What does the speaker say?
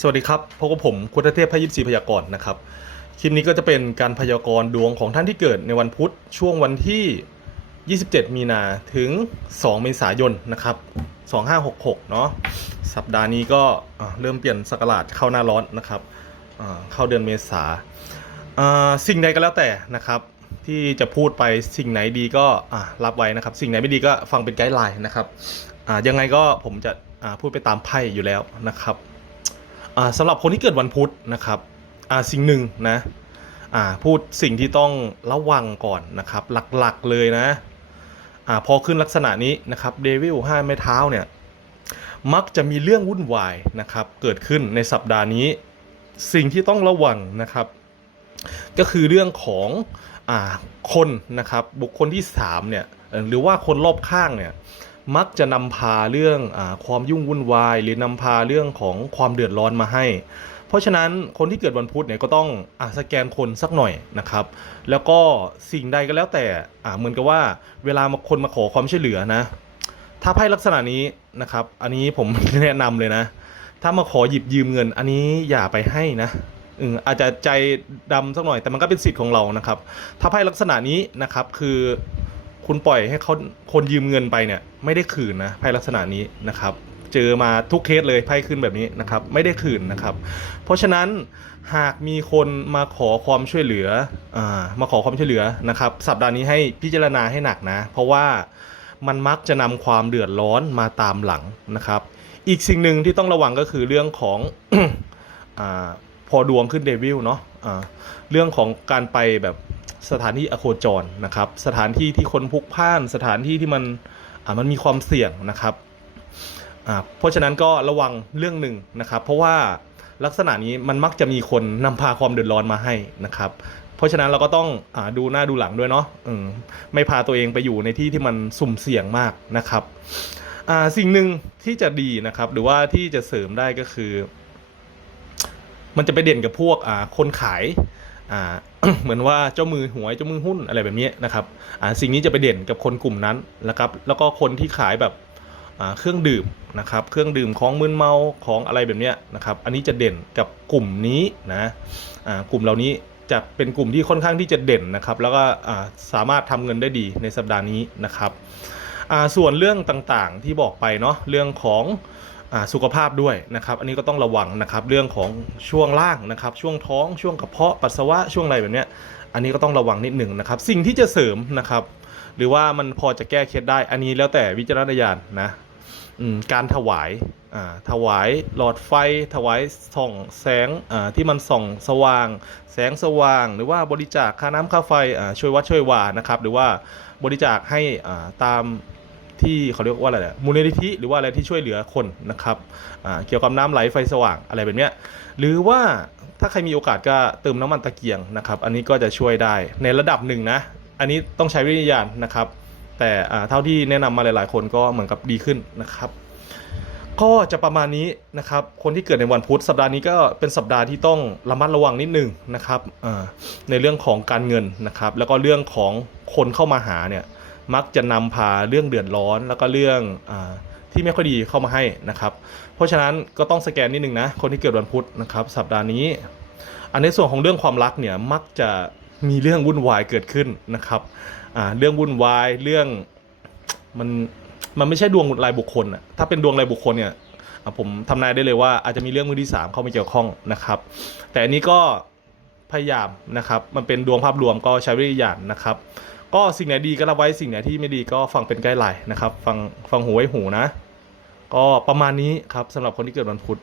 สวัสดีครับพบกับผมคุณเทพพยิปซีพยากรณ์นะครับ คลิปนี้ก็จะเป็นการพยากรณ์ดวงของท่านที่เกิดในวันพุธช่วงวันที่ 27 มีนาถึง 2 เมษายนนะครับ 2566 เนาะสัปดาห์นี้ก็เริ่มเปลี่ยนสกราชเข้าหน้าร้อนนะครับเข้าเดือนเมษาสิ่งใดก็แล้วแต่นะครับ ที่จะพูดไปสิ่งไหนดีก็รับไว้นะครับ สิ่งไหนไม่ดีก็ฟังเป็นไกด์ไลน์นะครับยังไงก็ผมจะพูดไปตามไพ่อยู่แล้วนะครับ สำหรับคนที่เกิดวันพุธนะครับสิ่งหนึ่งนะพูดสิ่งที่ต้องระวังก่อนนะครับ หลักๆเลยนะอพอขึ้นลักษณะนี้นะครับเดวิลห้าไม้เท้าเนี่ยมักจะมีเรื่องวุ่นวายนะครับเกิดขึ้นในสัปดาห์นี้ สิ่งที่ต้องระวังนะครับ ก็คือเรื่องของอคนนะครับบุคคลที่3เนี่ยหรือว่าคนรอบข้างเนี่ย มักจะนำพาเรื่องอความยุ่งวุ่นวาย หรือนำพาเรื่องของความเดือดร้อนมาให้ เพราะฉะนั้นคนที่เกิดวันพุธเนี่ยก็ต้องอสแกนคนสักหน่อยนะครับ แล้วก็สิ่งใดก็แล้วแต่เหมือนกับว่าเวลามาคนมาขอความช่วยเหลือนะ ถ้าไพ่ลักษณะนี้นะครับ อันนี้ผมแนะนำเลยนะ ถ้ามาขอหยิบยืมเงิน อันนี้อย่าไปให้นะอืมอาจจะใจดำสักหน่อยแต่มันก็เป็นสิทธิ์ของเรานะครับ ถ้าไพ่ลักษณะนี้นะครับ คือ คุณปล่อยให้เขาคนยืมเงินไปเนี่ย ไม่ได้คืนนะไพ่ลักษณะนี้นะครับ เจอมาทุกเคสเลยไพ่ขึ้นแบบนี้นะครับ ไม่ได้คืนนะครับ เพราะฉะนั้นหากมีคนมาขอความช่วยเหลืออมาขอความช่วยเหลือนะครับ สัปดาห์นี้ให้พิจารณาให้หนักนะ เพราะว่ามันมักจะนำความเดือดร้อนมาตามหลังนะครับ อีกสิ่งหนึ่งที่ต้องระวังก็คือเรื่องของอพอดวงขึ้นเดวิลเนาะอ่าเรื่องของการไปแบบ สถานที่อโคจรนะครับ สถานที่ที่คนพุกพ่าน สถานที่ที่มันมันมีความเสี่ยงนะครับเพราะฉะนั้นก็ระวังเรื่องหนึ่งนะครับ เพราะว่าลักษณะนี้มันมักจะมีคนนำพาความเดือดร้อนมาให้นะครับ เพราะฉะนั้นเราก็ต้องอดูหน้าดูหลังด้วยเนาะอมไม่พาตัวเองไปอยู่ในที่ที่มันสุ่มเสี่ยงมากนะครับสิ่งหนึ่งที่จะดีนะครับ หรือว่าที่จะเสริมได้ก็คือ มันจะไปเด่นกับพวกคนขาย เหมือนว่าเจ้ามือหวยเจ้ามือหุ้นอะไรแบบนี้นะครับสิ่งนี้จะไปเด่นกับคนกลุ่มนั้นนะครับ แล้วก็คนที่ขายแบบเครื่องดื่มนะครับ เครื่องดื่มของมึนเมาของอะไรแบบนี้นะครับ อันนี้จะเด่นกับกลุ่มนี้นะกลุ่มเหล่านี้จะเป็นกลุ่มที่ค่อนข้างที่จะเด่นนะครับ แล้วก็สามารถทำเงินได้ดีในสัปดาห์นี้นะครับส่วนเรื่องต่างๆที่บอกไปเนาะเรื่องของ สุขภาพด้วยนะครับอันนี้ก็ต้องระวังนะครับเรื่องของช่วงล่างนะครับช่วงท้องช่วงกระเพาะปัสสาวะช่วงอะไรแบบนี้อันนี้ก็ต้องระวังนิดหนึ่งนะครับสิ่งที่จะเสริมนะครับหรือว่ามันพอจะแก้เคล็ดได้อันนี้แล้วแต่วิจารณญาณนะการถวายถวายหลอดไฟ ถวายส่องแสงที่มันส่องสว่าง แสงสว่าง หรือว่าบริจาคค่าน้ำค่าไฟช่วยวัดช่วยวานะครับ หรือว่าบริจาคให้ตาม ที่เขาเรียกว่าอะไรนี่ยมูลนิธิหรือว่าอะไรที่ช่วยเหลือคนนะครับเกี่ยวกับน้ำไหลไฟสว่างอะไรแบบเนี้ยหรือว่าถ้าใครมีโอกาสก็เติมน้ำมันตะเกียงนะครับ อันนี้ก็จะช่วยได้ในระดับหนึ่งนะ อันนี้ต้องใช้วิทยาณนะครับ แต่เท่าที่แนะนำมาหลาย ๆ คนก็เหมือนกับดีขึ้นนะครับ ก็จะประมาณนี้นะครับ คนที่เกิดในวันพุธสัปดาห์นี้ก็เป็นสัปดาห์ที่ต้องระมัดระวังนิดนึงนะครับในเรื่องของการเงินนะครับ แล้วก็เรื่องของคนเข้ามาหาเนี่ย มักจะนำพาเรื่องเดือดร้อนแล้วก็เรื่องอที่ไม่ค่อยดีเข้ามาให้นะครับ เพราะฉะนั้นก็ต้องสแกนนิดนึงนะคนที่เกิดวันพุธนะครับ สัปดาห์นี้ อันในส่วนของเรื่องความรักเนี่ยมักจะมีเรื่องวุ่นวายเกิดขึ้นนะครับเรื่องวุ่นวายเรื่องมันมันไม่ใช่ดวงรายบุคคลอะถ้าเป็นดวงรายบุคคลเนี่ยผมทำนายได้เลยว่าอาจจะมีเรื่องมือที่สามเข้ามาเกี่ยวข้องนะครับ แต่อันนี้ก็พยายามนะครับ มันเป็นดวงภาพรวมก็ใช้วิทยาณนะครับ ก็สิ่งไหนดีก็รับไว้สิ่งไหนที่ไม่ดีก็ฟังเป็นไกด์ไลน์นะครับ ฟังฟังหูไว้หูนะ ก็ประมาณนี้ครับสำหรับคนที่เกิดวันพุธ